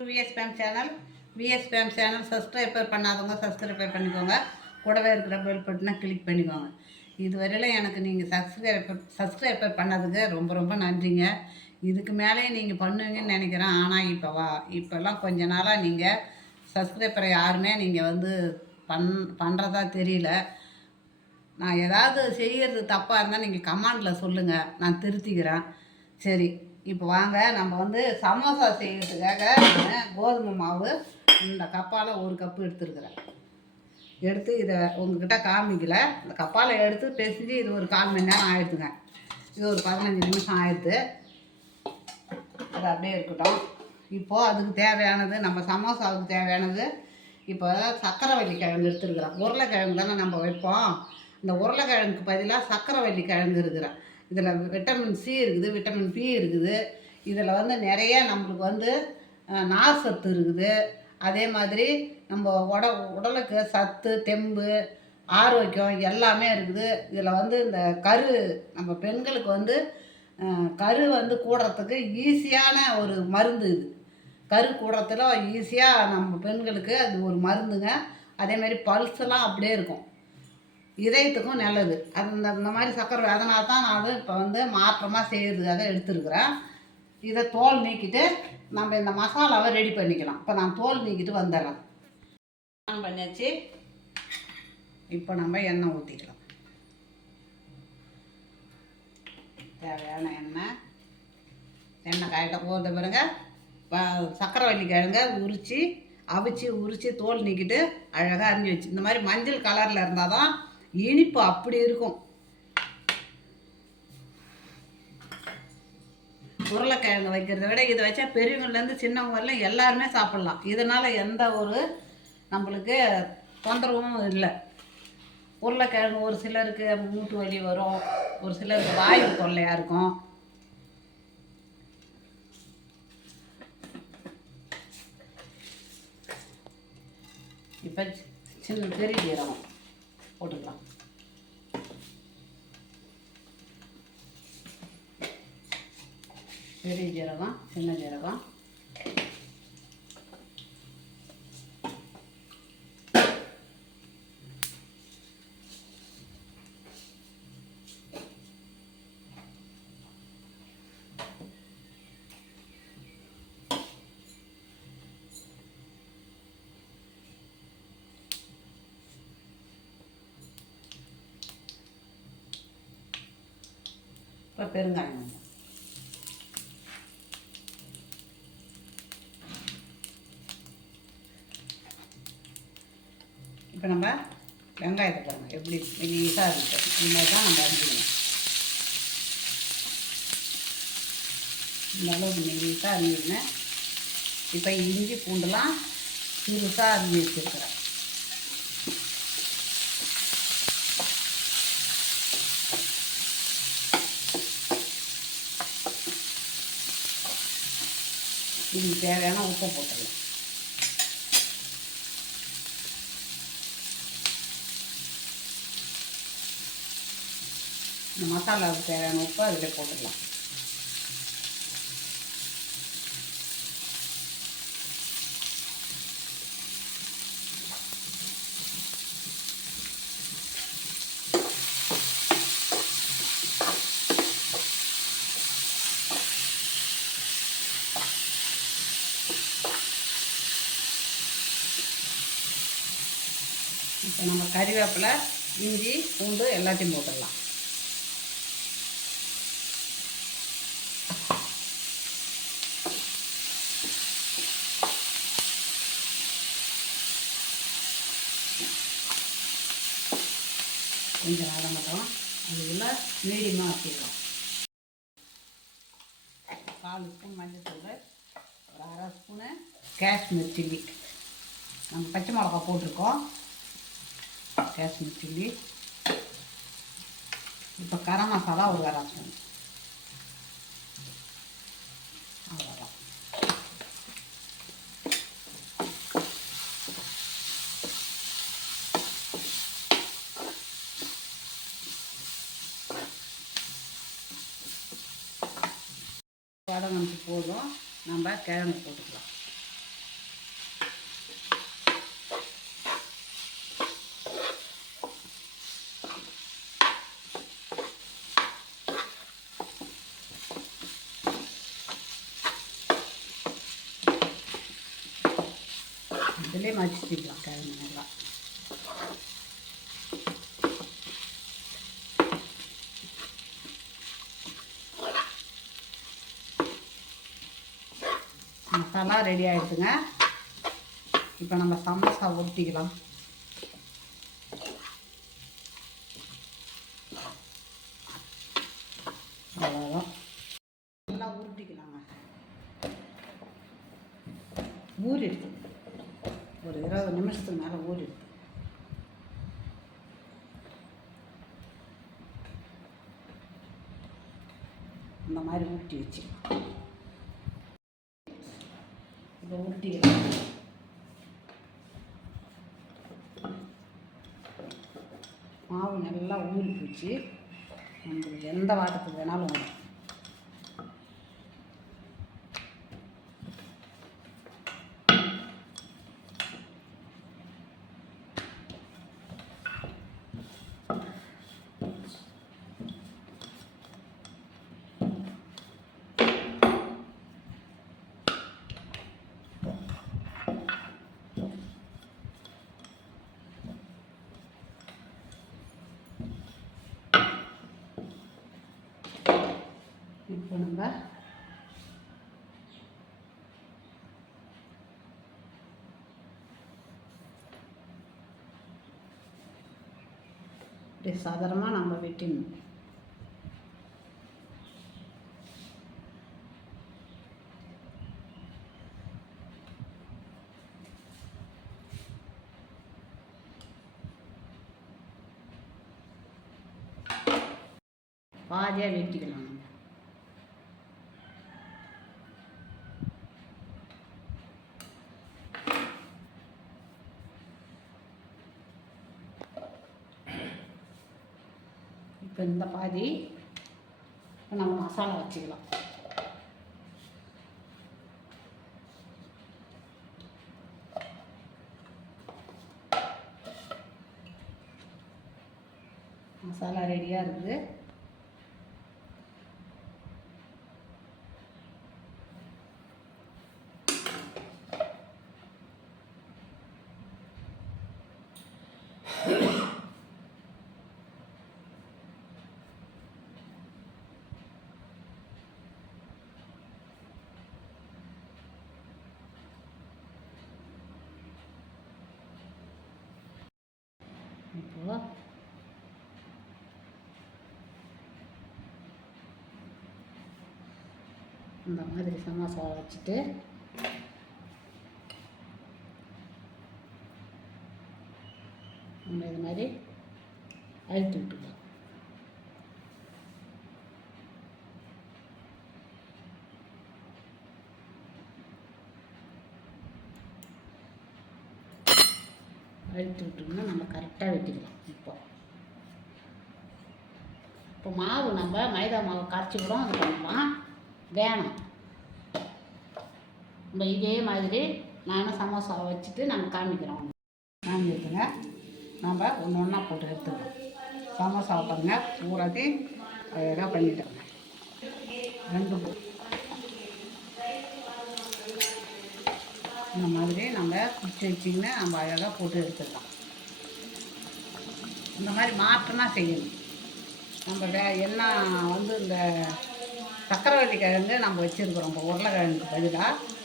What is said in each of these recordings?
VS fame channel VS fame channel subscriber பண்ணாதவங்க subscriber பண்ணிக்கோங்க. கூடவே இருக்கிற பெல் பட்டனை கிளிக் பண்ணிக்கோங்க. இதுவரையில் எனக்கு நீங்கள் சப்ஸ்கிரைபர் சப்ஸ்கிரைபர் பண்ணதுக்கு ரொம்ப ரொம்ப நன்றிங்க. இதுக்கு மேலேயும் நீங்கள் பண்ணுவீங்கன்னு நினைக்கிறேன். ஆனால் இப்போ வா இப்போல்லாம் கொஞ்ச நாளாக நீங்கள் சப்ஸ்கிரைபரை யாருமே நீங்கள் வந்து பண் பண்ணுறதா தெரியல. நான் ஏதாவது செய்கிறது தப்பாக இருந்தால் நீங்கள் கமாண்டில் சொல்லுங்கள் நான் திருத்திக்கிறேன். சரி. இப்போ வாங்க நம்ம வந்து சமோசா செய்கிறதுக்காக நான் கோதுமை மாவு இந்த கப்பால் ஒரு கப்பு எடுத்துருக்குறேன். எடுத்து இதை உங்ககிட்ட காமிக்கல. இந்த கப்பால் எடுத்து பெசிஞ்சு இது ஒரு கால் மணி நேரம் ஆயிடுதுங்க இது ஒரு பதினஞ்சு நிமிஷம் ஆயிடுது அது அப்படியே இருக்கட்டும். இப்போது அதுக்கு தேவையானது நம்ம சமோசாவுக்கு தேவையானது இப்போ சக்கரவள்ளி கிழங்கு எடுத்துருக்குறோம் உருளைக்கிழங்கு தானே நம்ம வைப்போம். இந்த உருளைக்கிழங்குக்கு பதிலாக சக்கரவள்ளி கிழங்கு இருக்கிறேன். இதில் விட்டமின் சி இருக்குது விட்டமின் பி இருக்குது. இதில் வந்து நிறைய நம்மளுக்கு வந்து நார் சத்து இருக்குது. அதே மாதிரி நம்ம உட உடலுக்கு சத்து தெம்பு ஆரோக்கியம் எல்லாமே இருக்குது. இதில் வந்து இந்த கரு நம்ம பெண்களுக்கு வந்து கரு வந்து கூடுறதுக்கு ஈஸியான ஒரு மருந்து இது. கரு கூடுறதுல ஈஸியாக நம்ம பெண்களுக்கு அது ஒரு மருந்துங்க. அதே மாதிரி பல்ஸ்லாம் அப்படியே இருக்கும். இதயத்துக்கும் நல்லது. அது இந்த இந்த மாதிரி சக்கரை அதனால தான் நான் அது இப்போ வந்து மாற்றமாக செய்கிறதுக்காக எடுத்துருக்குறேன். இதை தோல் நீக்கிட்டு நம்ம இந்த மசாலாவை ரெடி பண்ணிக்கலாம். இப்போ நான் தோல் நீக்கிட்டு வந்துடுறேன். ஆன் பண்ணியாச்சு. இப்போ நம்ம எண்ணெய் ஊற்றிக்கலாம் தேவையான எண்ணெய். எண்ணெய் காயிட்ட போகிறத பிறகு சக்கரை வள்ளி கிழங்க உரித்து அவிச்சு உரித்து தோல் நீக்கிட்டு அழகாக அரிஞ்சு வச்சு இந்த மாதிரி மஞ்சள் கலரில் இருந்தால் தான் இனிப்பு அப்படி இருக்கும். உருளைக்கிழங்கு வைக்கிறத விட இதை வச்சா பெரியவங்கலேருந்து சின்னவங்க வரலாம் எல்லாருமே சாப்பிட்லாம். இதனால் எந்த ஒரு நம்மளுக்கு தொந்தரவும் இல்லை. உருளைக்கிழங்கு ஒரு சிலருக்கு மூட்டு வலி வரும். ஒரு சிலருக்கு வாயு தொல்லையாக இருக்கும். இப்போ சின்ன பெரிய ஜீரகம் போட்டுக்கலாம் பெரிய ஜீரகம் சின்ன ஜீரகம். இப்போ பெருங்காயம் இப்போ நம்ம வெங்காயத்தை பாருங்கள் எப்படி மெலிசாக இருக்கும் இந்த மாதிரி தான் நம்ம அரிஞ்சிக்கணும் இந்த அளவுக்கு மெலிசாக அரிஞ்சிக்கணும் இப்போ இஞ்சி பூண்டுலாம் சிறுசாக அரிஞ்சு வச்சுருக்கிறேன். இதுக்கு தேவையான உப்பை போட்டுடலாம். இந்த மசாலாவுக்கு தேவையான உப்பு அதில் போட்டுடலாம் இப்போ நம்ம கறிவேப்பிலை இஞ்சி பூண்டு எல்லாத்தையும் போட்டுடலாம். கொஞ்சம் வதங்கட்டும் அதுக்குள்ள மீடியமாக வச்சுக்கலாம். கால் ஸ்பூன் மஞ்சள் ஒரு அரை ஸ்பூனு காஷ்மீர் சில்லி. நம்ம பச்சை மிளகா போட்டிருக்கோம். காஷ்மீர் சில்லி. இப்போ கரம் மசாலா ஒரு அரை ஸ்பூன். நம்ம கிழங்கு போட்டுக்கலாம். இதிலே மடிச்சுக்கலாம் கிழங்கு நல்லா. மசாலா ரெடி ஆகிடுதுங்க இப்போ நம்ம சமோசா ஊற்றிக்கலாம் அவ்வளோதான் நல்லா ஊற்றிக்கலாங்க ஊறிடுது ஒரு இருபது நிமிஷத்துக்கு மேலே ஊறிடுது இந்த மாதிரி ஊட்டி வச்சுக்கலாம் இப்போ ஊட்டிக்கலாம் மாவு நல்லா ஊறி போச்சு நம்மளுக்கு எந்த வாட்டத்துக்கு வேணாலும் வரும் இப்போ நம்ம இப்படி சாதாரணமாக நம்ம வெட்டிடணும் பாதியாக வெட்டிக்கலாம் நம்ம இப்போ இந்த பாதி. இப்போ நம்ம மசாலா வச்சுக்கலாம். மசாலா ரெடியாக இருக்குது இப்போ இந்த மாதிரி சமோசா வச்சுட்டு. நம்ம இது மாதிரி அழுத்தி விட்டுக்கலாம் அழுத்தி விட்டோம்னா நம்ம கரெக்டாக வெட்டிக்கலாம் இப்போ. இப்போ மாவு நம்ம மைதா மாவு கரைச்சி கூட அது பண்ணலாம். வேணும். நம்ம இதே மாதிரி நானும் சமோசா வச்சுட்டு நம்ம காமிக்கிறோம். காமிக்கிறதுங்க நம்ம ஒன்று ஒன்றா போட்டு எடுத்துக்கலாம். சமோசாவை பாருங்க பூராத்தையும் அழகாக பண்ணிட்டோம். ரெண்டு இந்த மாதிரி நம்ம குச்சி வச்சிங்கன்னா நம்ம அழகாக போட்டு எடுத்துக்கலாம். இந்த மாதிரி மாற்றமா செய்யணும். நம்ம வே எல்லாம் வந்து இந்த சக்கரவள்ளி கிழங்கு நம்ம வச்சுருக்குறோம். இப்போ உருளைக்கிழங்குக்கு பதிலாக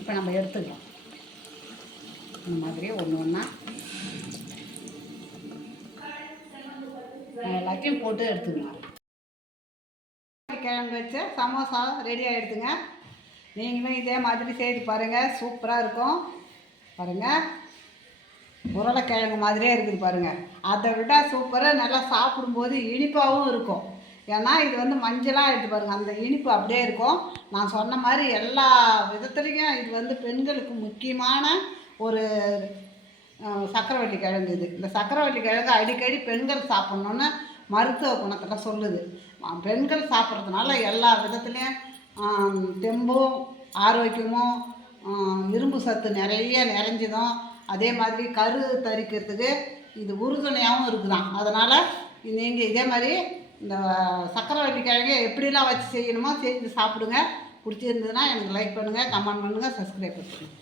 இப்போ நம்ம எடுத்துக்கலாம். இந்த மாதிரி ஒன்று ஒன்றா எல்லாத்தையும் போட்டு எடுத்துக்கலாம். கிழங்கு வச்சு சமோசா ரெடி ஆகிடுதுங்க நீங்களும் இதே மாதிரி செய்து பாருங்கள் சூப்பராக இருக்கும். பாருங்கள் உருளைக்கிழங்கு மாதிரியே இருக்குது பாருங்கள் அதை விட சூப்பராக நல்லா சாப்பிடும்போது இனிப்பாகவும் இருக்கும். ஏன்னா இது வந்து மஞ்சளாக எடுத்து பாருங்கள் அந்த இனிப்பு அப்படியே இருக்கும். நான் சொன்ன மாதிரி எல்லா விதத்துலேயும் இது வந்து பெண்களுக்கு முக்கியமான ஒரு சக்கரவள்ளி கிழங்கு இது. இந்த சக்கரவள்ளி கிழங்கு அடிக்கடி பெண்கள் சாப்பிட்ணுன்னு மருத்துவ குணத்தில் சொல்லுது. பெண்கள் சாப்பிட்றதுனால எல்லா விதத்துலேயும் தெம்பும் ஆரோக்கியமும் இரும்பு சத்து நிறைய நிறைஞ்சதும் அதே மாதிரி கரு தரிக்கிறதுக்கு இது உறுதுணையாகவும் இருக்குதான். அதனால் நீங்கள் இதே மாதிரி இந்த சக்கரவள்ளி கிழங்கு எப்படிலாம் வச்சு செய்யணுமோ செஞ்சு சாப்பிடுங்க. பிடிச்சிருந்ததுன்னா எனக்கு லைக் பண்ணுங்கள் கமெண்ட் பண்ணுங்கள் சப்ஸ்கிரைப் பண்ணுங்கள்